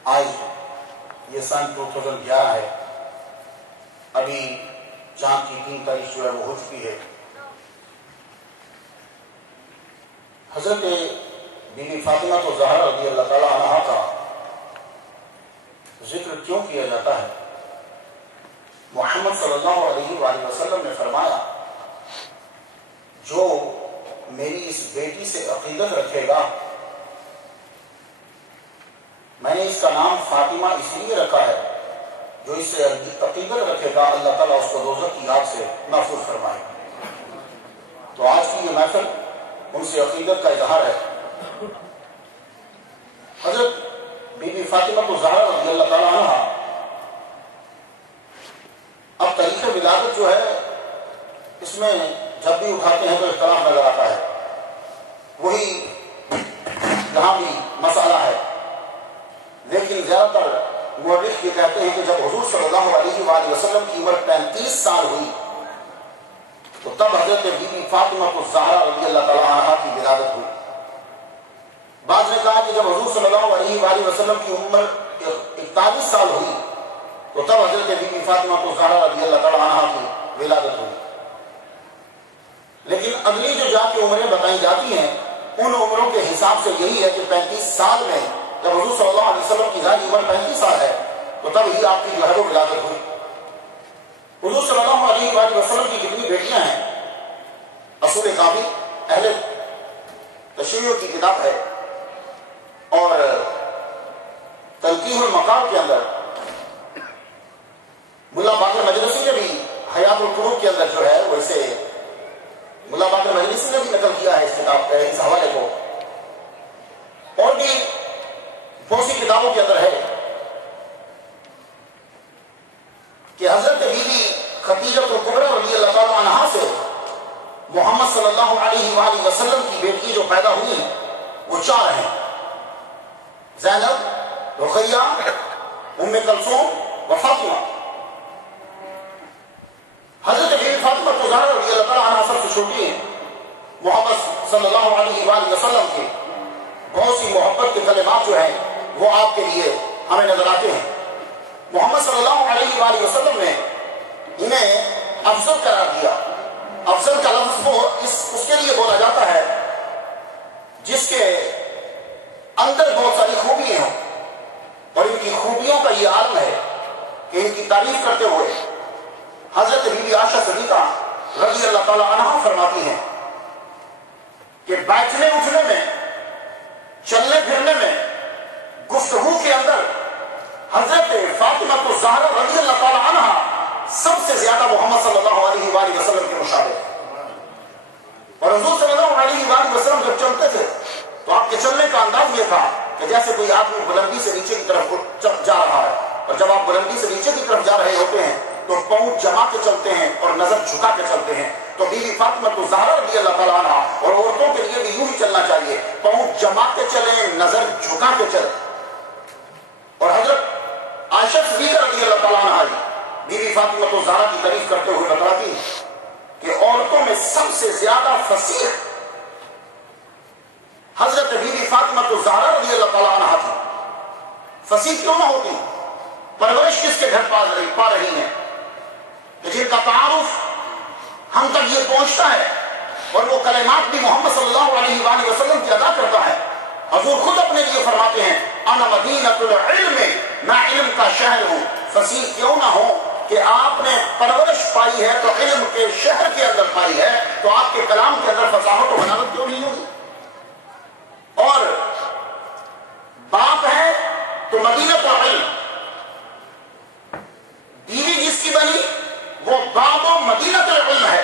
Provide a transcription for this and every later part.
آج یہ سن 2011 ہے، ابھی چاند کی 3 تاریخ جو ہے وہ ہو چکی ہے۔ حضرت بی بی فاطمہ تو زہرا رضی اللہ تعالیٰ عنہا کا ذکر کیوں کیا جاتا ہے؟ محمد صلی اللہ علیہ وآلہ وسلم نے فرمایا، جو میری اس بیٹی سے عقیدت رکھے گا، میں نے اس کا نام فاطمہ اس لیے رکھا ہے، جو اس سے عقیدت رکھے گا اللہ تعالیٰ اس کو دوزخ کی آگ سے محفوظ فرمائے۔ تو آج کی یہ محفل ان سے عقیدت کا اظہار ہے۔ حضرت بی بی فاطمہ تو زہرا رضی اللہ تعالیٰ عنہ، اب تاریخ ولادت جو ہے اس میں جب بھی اٹھاتے ہیں تو اختلاف نظر آتا ہے، وہی یہاں بھی مسئلہ ہے، لیکن زیادہ تر مورخ یہ کہتے ہیں کہ جب حضور صلی اللہ علیہ وآلہ وسلم کی عمر 35 سال ہوئی تو تب حضرت بی بی فاطمہ الزہرا رضی اللہ تعالیٰ عنہا کی ولادت ہوئی۔ بعض نے کہا کہ جب حضور صلی اللہ علیہ وآلہ وسلم کی عمر 41 سال ہوئی تو تب حضرت بی بی فاطمہ الزہرا رضی اللہ تعالیٰ عنہا کی ولادت ہوئی۔ لیکن اگلی جو جا کے عمریں بتائی جاتی ہیں ان عمروں کے حساب سے یہی ہے کہ 35 سال میں جب حضور صلی اللہ علیہ وسلم کی ظاہری عمر 35 سال ہے تو تب ہی آپ کی جو ہے وہ ولادت ہوئی۔ حضور صلی اللہ علیہ وآلہ وسلم کی کتنی بیٹیاں ہیں؟ اصول کافی اہل تشریح کی کتاب ہے، اور تلقیح المقام کے اندر ملا باقر مجلسی نے بھی حیات القلوب کے اندر جو ہے وہ اسے ملا باقر مجلسی نے بھی نقل کیا ہے اس کتاب اس حوالے کو، اور بھی بہت سی کتابوں کے اندر ہے کہ حضرت بی بی خدیجہ الکبریٰ رضی اللہ تعالیٰ عنہا سے محمد صلی اللہ علیہ وآلہ وسلم کی بیٹی جو پیدا ہوئی وہ 4 ہیں: زینب، رقیہ، ام کلثوم و فاطمہ۔ حضرت بی بی فاطمہ الزہرا رضی اللہ تعالیٰ عنہا سب سے چھوٹی ہیں۔ محمد صلی اللہ علیہ وآلہ وسلم کے بہت سی محبت کے کلمات جو ہیں وہ آپ کے لیے ہمیں نظر آتے ہیں۔ محمد صلی اللہ علیہ وآلہ وسلم نے انہیں افضل قرار دیا۔ افضل کا لفظ وہ اس کے لیے بولا جاتا ہے جس کے اندر بہت ساری خوبیاں ہوں، اور ان کی خوبیوں کا یہ عالم ہے کہ ان کی تعریف کرتے ہوئے حضرت بی بی عائشہ صدیقہ رضی اللہ تعالی عنہا فرماتی ہیں کہ بیٹھنے اٹھنے میں، چلنے پھرنے میں، گفتگو کے اندر حضرت فاطمہ الزہرا رضی اللہ تعالی عنہا سب سے زیادہ محمد صلی اللہ علیہ وآلہ وسلم کے مشابہ، اور حضور صلی اللہ علیہ وآلہ وسلم جب چلتے تھے تو آپ کے چلنے کا انداز یہ تھا کہ جیسے کوئی آدمی بلندی سے نیچے کی طرف جا رہا ہے، اور جب آپ بلندی سے نیچے کی طرف جا رہے ہوتے ہیں تو پاؤں جما کے چلتے ہیں اور نظر جھکا کے چلتے ہیں۔ تو بی بی فاطمہ الزہرا رضی اللہ تعالیٰ عنہا اور عورتوں کے لیے بھی یوں ہی چلنا چاہیے، پاؤں جما کے چلیں، نظر جھکا کے چلیں۔ اور حضرت عائشہ صدیقہ رضی اللہ تعالیٰ عنہا بی بی فاطمہ الزہرا کی تعریف کرتے ہوئے بتاتی کہ عورتوں میں سب سے زیادہ فصیح حضرت بی بی فاطمہ الزہرا رضی اللہ تعالیٰ عنہا تھی۔ فصیح کیوں نہ ہوتی؟ پرورش کس کے گھر پا رہی ہیں کہ جن کا تعارف ہم تک یہ پہنچتا ہے، اور وہ کلمات بھی محمد صلی اللہ علیہ وآلہ وسلم کی ادا کرتا ہے۔ حضور خود اپنے لیے فرماتے ہیں انا مدینۃ العلم، میں علم کا شہر ہوں۔ فصیح کیوں نہ ہو کہ آپ نے پرورش پائی ہے تو علم کے شہر کے اندر پائی ہے، تو آپ کے کلام کے اندر فصاحت و بلاغت کیوں نہیں ہوگی؟ اور باپ ہے تو مدینۃ العلم، بیوی جس کی بنی وہ باب و مدینۃ العلم ہے،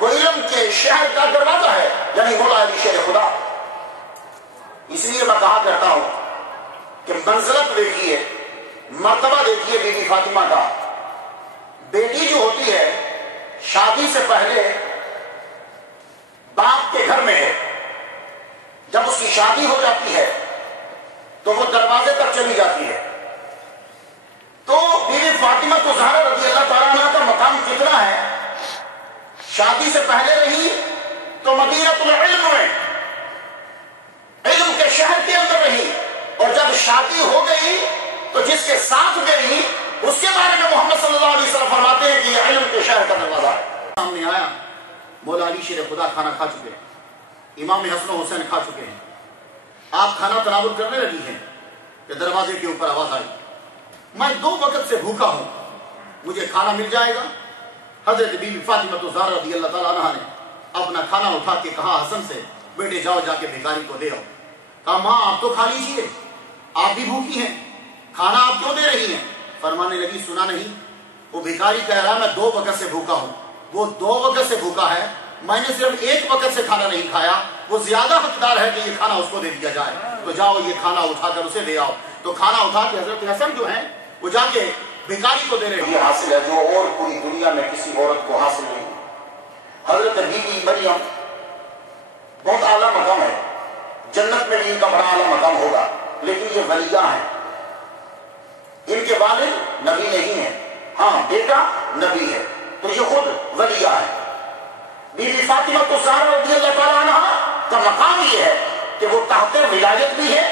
وہ علم کے شہر کا دروازہ ہے، یعنی مولا علی شیر خدا۔ اس لیے میں کہا کرتا ہوں کہ منزلت دیکھیے، مرتبہ دیکھیے بی بی فاطمہ کا۔ بیٹی جو ہوتی ہے شادی سے پہلے باپ کے گھر میں ہے، جب اس کی شادی ہو جاتی ہے تو وہ دروازے تک چلی جاتی ہے۔ تو بی بی فاطمہ الزہرا رضی اللہ تعالیٰ عنہ کا مقام کتنا ہے؟ شادی سے پہلے رہی تو مدینۃ العلم میں، علم کے شہر کے اندر رہی، اور جب شادی ہو گئی تو جس کے ساتھ گئی اس کے بارے میں محمد صلی اللہ علیہ وسلم فرماتے ہیں کہ یہ علم کے شہر کا دروازہ ہے. سامنے آیا مولا علی شیر خدا کھانا کھا چکے ہیں، امام حسن و حسین کھا چکے ہیں، آپ کھانا تناول کرنے لگی ہیں کہ دروازے کے اوپر آواز آئی، میں 2 وقت سے بھوکا ہوں، مجھے کھانا مل جائے گا؟ حضرت بی بی فاطمہ الزہرا رضی اللہ تعالیٰ عنہ نے اپنا کھانا اٹھا کے کہا حسن سے، بیٹے جاؤ جا کے بھکاری کو دے آؤ. کہا ماں آپ تو کھا لیجیے، آپ بھی بھوکی ہیں، کھانا آپ کیوں دے رہی ہیں؟ فرمانے لگی سنا نہیں، وہ بھکاری کہہ رہا میں 2 وقت سے بھوکا ہوں، وہ 2 وقت سے بھوکا ہے، میں نے صرف 1 وقت سے کھانا نہیں کھایا، وہ زیادہ حقدار ہے کہ یہ کھانا اس کو دے دیا جائے، تو جاؤ یہ کھانا اٹھا کر اسے دے آؤ. تو کھانا اٹھا کے حضرت حسن جو ہیں وہ جا کے بھکاری کو دے رہے ہیں. یہ حاصل ہے جو اور پوری دنیا میں کسی عورت کو حاصل نہیں. حضرت بی بی مریم بہت اعلیٰ مقام ہے، جنت میں بھی ان کا بڑا اعلیٰ مقام ہوگا، لیکن یہ ولیہ ہیں، ان کے والد نبی نہیں ہیں، ہاں بیٹا نبی ہے، تو یہ خود ولیہ ہے. بی بی فاطمہ الزہرا رضی اللہ تعالیٰ عنہ کا مقام یہ ہے کہ وہ تحت ولایت بھی ہے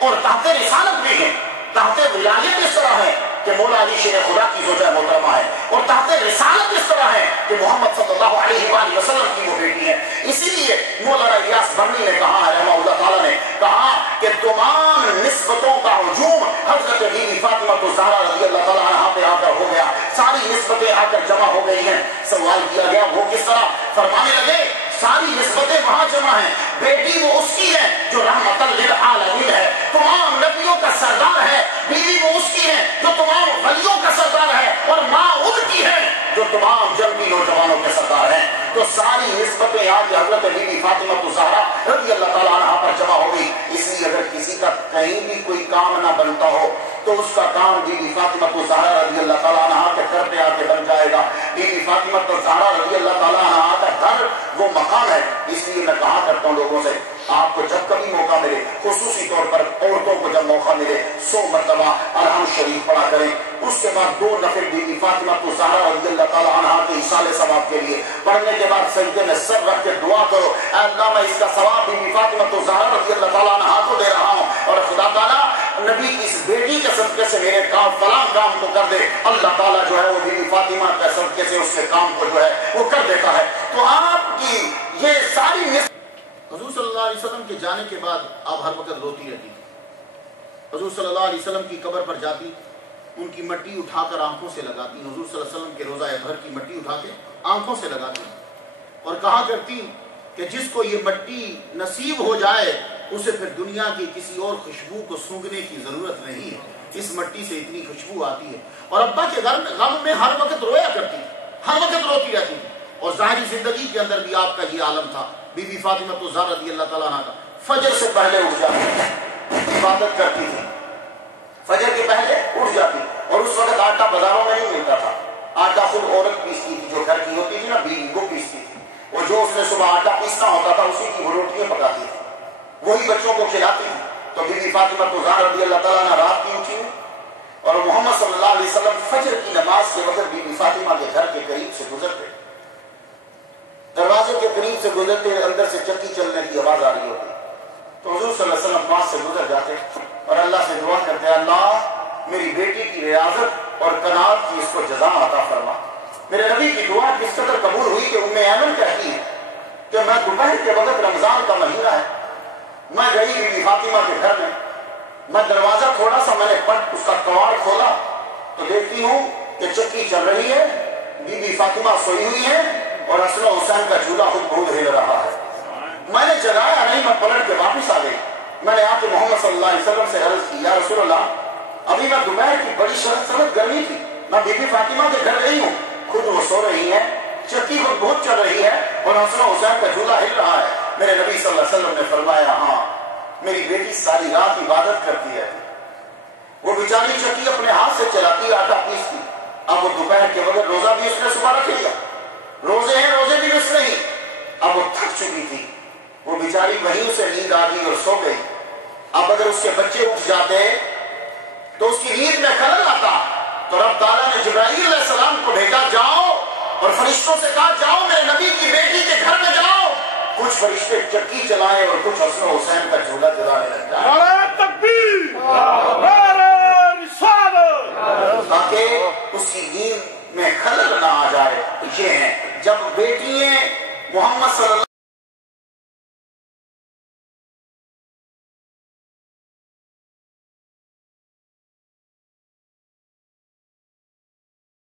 اور تحت رسالت بھی ہے. تحت ولایت اس طرح ہے کہ مولا علی شیر خدا کی زوجہ محترمہ ہے، اور تحت رسالت اس طرح ہے کہ محمد صلی اللہ علیہ وآلہ وسلم کی وہ بیٹی ہے. اسی لیے مولانا الیاس برنی نے کہا ہے رحمہ اللہ تعالیٰ نے کہا کہ تمام نسبتوں کا ہجوم حضرت بی بی فاطمہ الزہرا رضی اللہ تعالیٰ عنہ پہ آ کر ہو گیا، ساری نسبتیں آ کر جمع ہو گئی ہیں. سوال کیا گیا وہ کس طرح؟ فرمانے لگے ساری نسبتیں وہاں جمع ہیں، بیٹی وہ اس کی ہے جو رحمت للعالمین ہے، تمام نبیوں کا سردار ہے، بیوی وہ اس کی ہے جو تمام ولیوں کا سردار ہے، اور ماں ان کی ہے جو تمام جنگی نوجوانوں کے سردار ہیں. تو ساری نسبتیں آج حضرت بی بی فاطمہ الزہرا رضی اللہ تعالیٰ عنہ پر جمع ہو گئی. اس لیے اگر کسی کا کہیں بھی کوئی کام نہ بنتا ہو تو اس کا کام بی بی فاطمہ الزہرا رضی اللہ تعالیٰ عنہ کے گھر پہ آ کے بن جائے گا. بی بی فاطمہ الزہرا رضی اللہ تعالیٰ عنہ کا گھر وہ مقام ہے. اس لیے میں کہا کرتا ہوں لوگوں سے، آپ کو جب کبھی موقع ملے، خصوصی طور پر عورتوں کو جب موقع ملے، 100 مرتبہ الحمد شریف پڑھا کریں. اس کے بعد 2 نفل بی بی فاطمہ الزہرا رضی اللہ تعالیٰ عنہ کے ایصال ثواب کے لیے پڑھنے کے بعد سجدے میں سر رکھ کے دعا کرو، اے اللہ میں اس کا ثواب بی بی فاطمہ الزہرا رضی اللہ تعالیٰ عنہ کو دے رہا ہوں، اور خدا تعالیٰ نبی کی اس بیٹی کے صدقے سے میرے کام فلاں کام کو کر دے. اللہ تعالیٰ جو ہے وہ بی بی فاطمہ کے صدقے سے اس کے کام کو جو ہے وہ کر دیتا ہے. تو آپ کی یہ ساری حضور صلی اللہ علیہ وسلم کے جانے کے بعد آپ ہر وقت روتی رہتی تھی. حضور صلی اللہ علیہ وسلم کی قبر پر جاتی، ان کی مٹی اٹھا کر آنکھوں سے لگاتی، حضور صلی اللہ علیہ وسلم کے روضہ اطہر کی مٹی اٹھا کے آنکھوں سے لگاتی، اور کہا کرتی کہ جس کو یہ مٹی نصیب ہو جائے اسے پھر دنیا کی کسی اور خوشبو کو سونگھنے کی ضرورت نہیں ہے، اس مٹی سے اتنی خوشبو آتی ہے. اور ابا کے غم میں ہر وقت رویا کرتی تھی، ہر وقت روتی رہتی تھی. اور ظاہری زندگی کے اندر بھی آپ کا یہ عالم تھا. بی بی فاطمہ الزہرا رضی اللہ تعالیٰ عنہ کا فجر سے پہلے اٹھ جاتی، عبادت کرتی تھی، فجر کے پہلے اٹھ جاتی. اور اس وقت آٹا بازاروں میں نہیں ملتا تھا، آٹا خود عورت پیستی تھی، جو گھر کی ہوتی تھی نا بیوی وہ پیستی تھی، اور جو اس نے صبح آٹا پیسنا ہوتا تھا اسی کی وہ روٹیاں پکاتی تھی، وہی بچوں کو کھلاتی تھی. تو بی بی فاطمہ الزہرا رضی اللہ تعالیٰ عنہ رات کی اٹھی، اور محمد صلی اللہ علیہ وسلم فجر کی نماز کے وقت بی بی فاطمہ کے گھر کے قریب سے گزرتے، دروازے کے قریب سے گزرتے اندر سے چکی چلنے کی آواز آ رہی ہوتی، تو حضور صلی اللہ علیہ وسلم پاس سے گزر جاتے اور اللہ سے دعا کرتے، اللہ میری بیٹی کی ریاضت اور قناعت کی اس کو جزا عطا فرما. میرے نبی کی دعا کس قدر قبول ہوئی کہ ام ایمن کہتی ہے کہ میں دوپہر کے وقت رمضان کا مہینہ ہے، میں گئی بی بی فاطمہ کے گھر میں دروازہ تھوڑا سا میں نے پٹ اس کا کواڑ کھولا تو دیکھتی ہوں کہ چکی چل رہی ہے، بی بی فاطمہ سوئی ہوئی ہے اور حسن و حسین کا جھولا خود بہت ہل رہا ہے. میں نے جگایا نہیں، میں پلٹ کے واپس آ گئی. میں نے آ کے محمد صلی اللہ علیہ وسلم سے عرض کی، یا رسول اللہ ابھی میں دوپہر کی بڑی سخت گرمی تھی، میں بی بی فاطمہ کے گھر گئی ہوں، خود وہ سو رہی ہے، چکی خود بہت چل رہی ہے اور حسن و حسین کا جھولا ہل رہا ہے. میرے نبی صلی اللہ علیہ وسلم نے فرمایا ہاں میری بیٹی ساری رات عبادت کرتی ہے، وہ بیچاری چکی اپنے ہاتھ سے چلاتی، آٹا پیستی. اب وہ دوپہر کے وقت روزہ بھی اس نے صبح رکھ لیا، روزے ہیں روزے بھی مس نہیں. اب وہ تھک چکی تھی، وہ بیچاری وہیں اسے نیند آ گئی اور سو گئی. اب اگر اس کے بچے اٹھ جاتے تو اس کی نیند میں خلل آتا، تو رب تعالیٰ نے جبرائیل علیہ السلام کو بھیجا، جاؤ اور فرشتوں سے کہا جاؤ میرے نبی کی بیٹی کے گھر میں جاؤ، کچھ فرشتے چکی چلائیں اور کچھ حسن و حسین کا جھولا جلانے لگ جائیں. نعرہ تکبیر، نعرہ رسالت. نہ آ جائے. یہ ہیں جب بیٹیاں محمد صلی اللہ